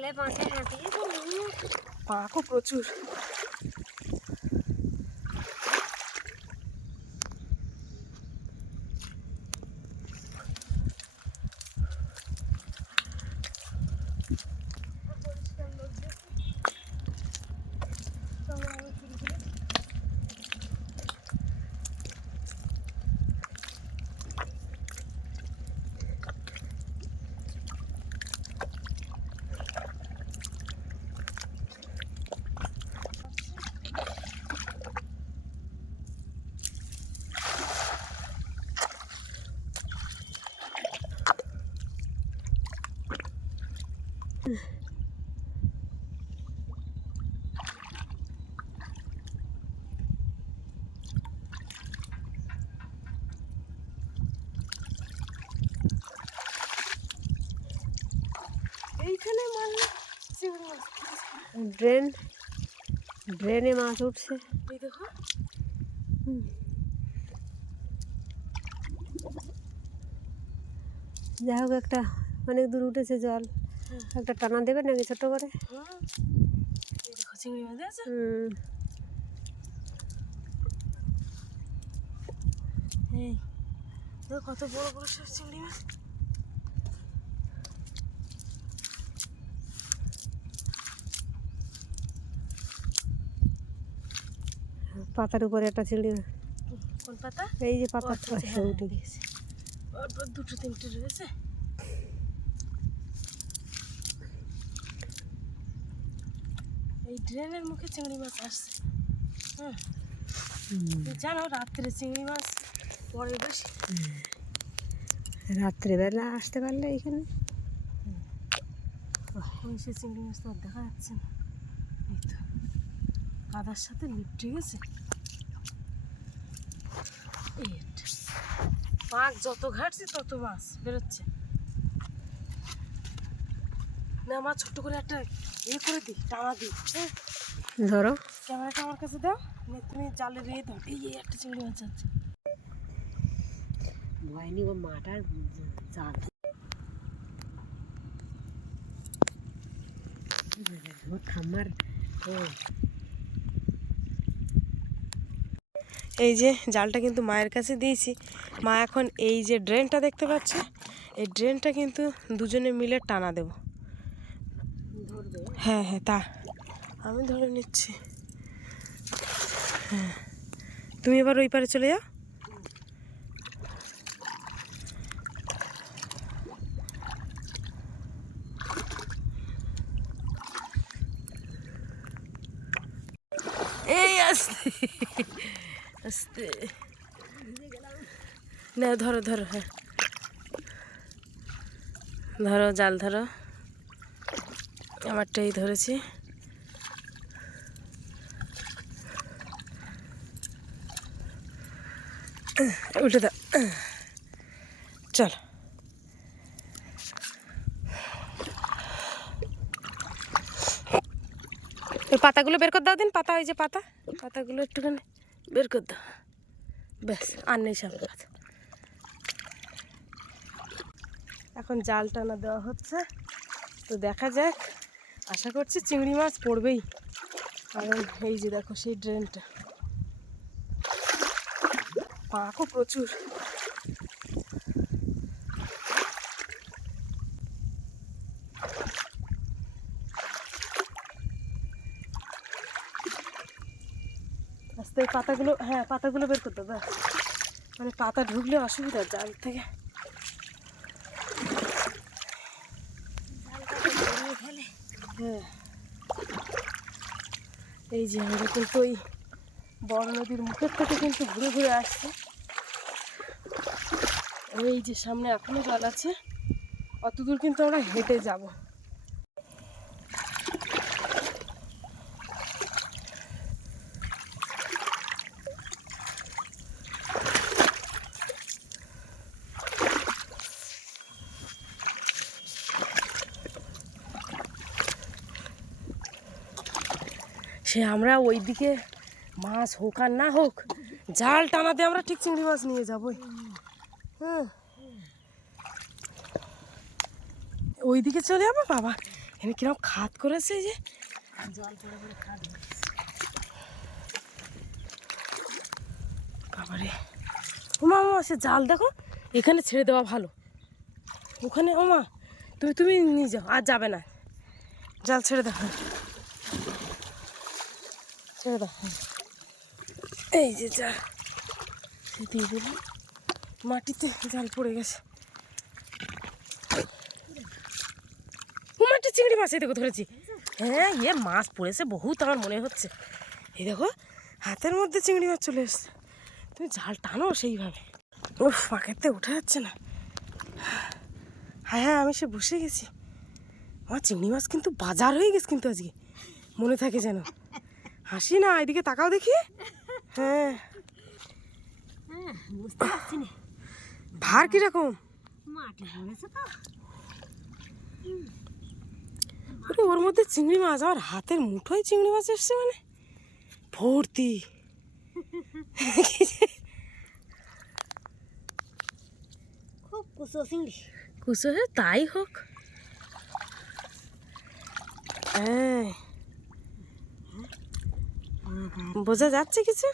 জালে বাঁচে হাঁটিয়ে পাকও প্রচুর এইখানে মারলে চিংড়ি মাছ ড্রেন ড্রেনে মাছ উঠছে। দেখো। যাই হোক একটা অনেক দূর উঠেছে জল। একটা টানা দেবে নাকি ছোট করে? দেখো কত বড় বড় সব চিংড়ি মাছ। পাতার উপরে একটা চিংড়ি। কোন পাতা? এই যে পাতা উঠে দেখেছি। অল্প দুটো তিনটে রয়েছে? এই ড্রেনের মুখে চিংড়ি মাছ আসছে। হ্যাঁ। জানো রাত্রে চিংড়ি মাছ পরে বেশি। রাত্রেবেলা আসতে পারলে এখানে। চিংড়ি মাছ তো আর দেখা যাচ্ছে না। কাদার সাথে লিপটে গেছে। পাক যত ঘাটছে তত মাছ বেরোচ্ছে না আমার ছোট্ট করে একটা ইয়ে করে দিই টানা দিই হ্যাঁ ধরো ক্যামেরাটা আমার কাছে দাও তুমি জালে রেয়ে দাও এই একটা চিংড়ি মাছ আছে ভয়নি ও মাটার জাল ও খামার ও এই যে জালটা কিন্তু মায়ের কাছে দিয়েছি। মা এখন এই যে ড্রেনটা দেখতে পাচ্ছে, এই ড্রেনটা কিন্তু দুজনে মিলে টানা দেব। হ্যাঁ হ্যাঁ তা। আমি ধরে নিচ্ছি। হ্যাঁ। তুমি এবার ওই পারে চলে যাও এই আস্তে আস্তে না, ধরো ধরো হ্যাঁ। ধরো, জাল ধরো। আমারটাই ধরেছি। উঠে দাও। চল। পাতাগুলো বের করে দাও দিন, পাতা, ওই যে পাতা, পাতাগুলো একটুখানি বের করে দাও। ব্যাস, আর নেই সব কাছে এখন জাল টানা দেওয়া হচ্ছে। তো দেখা যাক, আশা করছি চিংড়ি মাছ পড়বেই। কারণ এই যে দেখো সেই ড্রেনটা পাঁকও প্রচুর। এই পাতাগুলো হ্যাঁ পাতাগুলো বের করতে হবে। মানে পাতা ঢুকলে অসুবিধা, জাল থেকে। হ্যাঁ। এই যে আমরা কিন্তু ওই বড় নদীর মুখের থেকে কিন্তু ঘুরে ঘুরে আসছে। ওই যে সামনে এখনও জল আছে। অত দূর কিন্তু আমরা হেঁটে যাব। সে আমরা ওই দিকে মাছ হোক আর না হোক, জাল টানাতে আমরা ঠিক চিংড়ি মাছ নিয়ে যাবই। হ্যাঁ। ওইদিকে চলে যাব বাবা। এখানে কীরকম খাত করেছে যে। বাবারে। ওমা ওমা, সে জাল দেখো, এখানে ছেড়ে দেওয়া ভালো। ওখানে, ওমা, তুমি তুমি নিয়ে যাও, আর যাবে না। জাল ছেড়ে হ্যাঁ। হ্যাঁ। এই যে জাল দিয়ে মাটিতে জাল পড়ে গেছে। ও মাটি চিংড়ি মাছ, এই দেখো ধরেছি। হ্যাঁ ইয়ে মাছ পড়েছে বহুত আমার মনে হচ্ছে। এই দেখো, হাতের মধ্যে চিংড়ি মাছ চলে এসছে। তুমি জাল টানো সেইভাবে। ও ফাঁকেতে উঠে যাচ্ছে না। হ্যাঁ হ্যাঁ আমি সে বসে গেছি। আমার চিংড়ি মাছ কিন্তু বাজার হয়ে গেছে কিন্তু আজকে। মনে থাকে যেন। হাসি না? এদিকে তাকাও দেখি। হ্যাঁ। হ্যাঁ বুঝতে পারছি না। ভার কীরকম? মাটি পড়েছে তো। ওরে ওর মধ্যে চিংড়ি মাছ আমার হাতের মুঠোয় চিংড়ি মাছ এসছে মানে। ভর্তি। খুব কুচো চিংড়ি। কুসো হে তাই হোক। হ্যাঁ। বোঝা যাচ্ছে কিছু?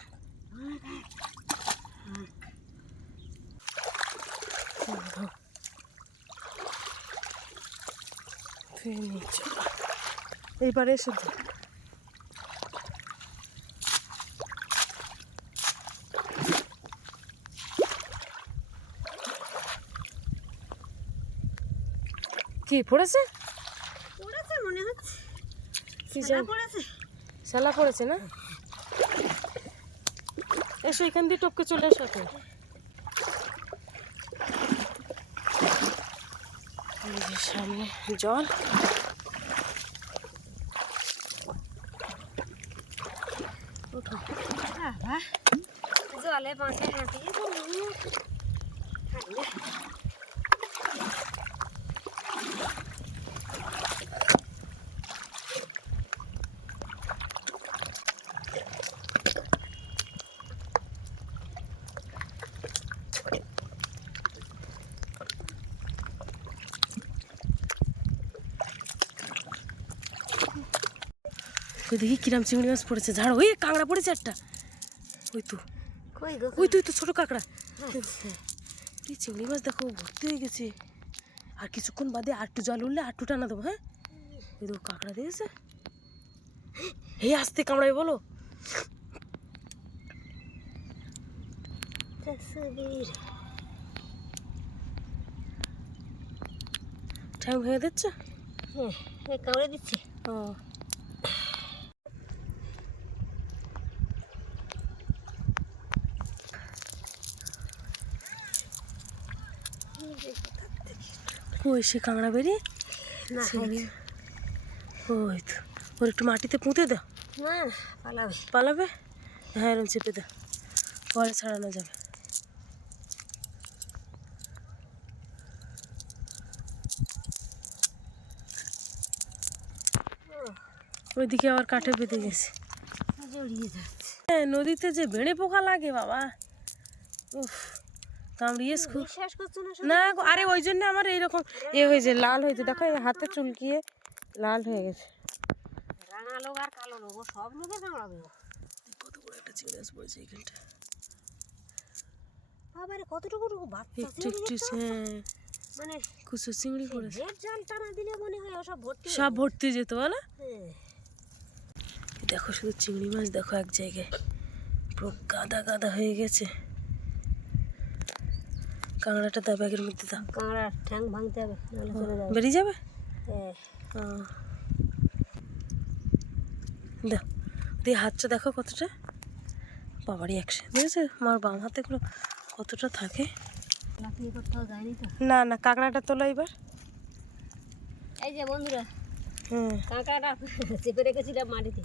এইবারে এসে দে। কি পড়েছে? পড়েছে মনে হচ্ছে। কি ছানা পড়েছে। শালা পড়েছে না? এসো এখান দিয়ে টপকে চলে এসো তো সামনে জল। জলে বাঁচে হাঁপিয়ে ওই দেখি কিরাম চিংড়ি মাছ পড়েছে। ঝাড় ওই কাঁকড়া পড়েছে একটা। ওই তো। ওই তো ওই তো ছোটো কাঁকড়া। আচ্ছা। এই চিংড়ি মাছ দেখো ভর্তি হয়ে গেছে। আর কিছুক্ষণ বাদে একটু জল উঠলে আর একটু টানা দেবো হ্যাঁ? ওই দেখো কাঁকড়া দিয়েছে। এই আসতে কামড়াবে বলো। টাইম হয়ে দিচ্ছে? হ্যাঁ এই কামড়ে দিচ্ছে। ও। ওই সে কাঁকড়া বেরিয়ে ওই তো। ওর একটু মাটিতে পুঁতে দাও পালাবে। পালাবে? হ্যাঁ এরকম চেপে দাও পরে ছাড়ানো যাবে। ওইদিকে আবার কাঠে বেঁধে গেছে। হ্যাঁ নদীতে যে বেড়ে পোকা লাগে বাবা। উফ। খুব বিশ্বাস করছ না না আরে ওই জন্য আমার এইরকম এ হয়েছে লাল হয়েছে দেখো এই হাতে চুলকিয়ে লাল হয়ে গেছে। রাঙা লোক আর কালো লোক সব লোকে কামড়াবে। কত বড় একটা চিংড়ি মাছ পড়েছে এইখানটা বাবারে কতটুকু টুকু বাচ্চা হ্যাঁ। মানে কুচো চিংড়ি পড়েছে জাল টানা দিলে মনে হয় ওসব ভর্তি সব ভর্তি যেত বলো। হ্যাঁ। দেখো শুধু চিংড়ি মাছ দেখো এক জায়গায় পুরো গাদা গাদা হয়ে গেছে। কাঁকড়াটা দাও ব্যাগের মধ্যে দাও কাঁকড়ার ঠ্যাং ভাঙতে হবে বেরিয়ে যাবে? হ্যাঁ। ও। দিয়ে হাতটা দেখো কতটা। বাবারই একশো বুঝেছ আমার বাম হাতে করে কতটা থাকে। না না কাঁকড়াটা তোলো এবার। এই যে বন্ধুরা হ্যাঁ। কাঁকড়াটা চেপে রেখেছিলাম মাটিতে।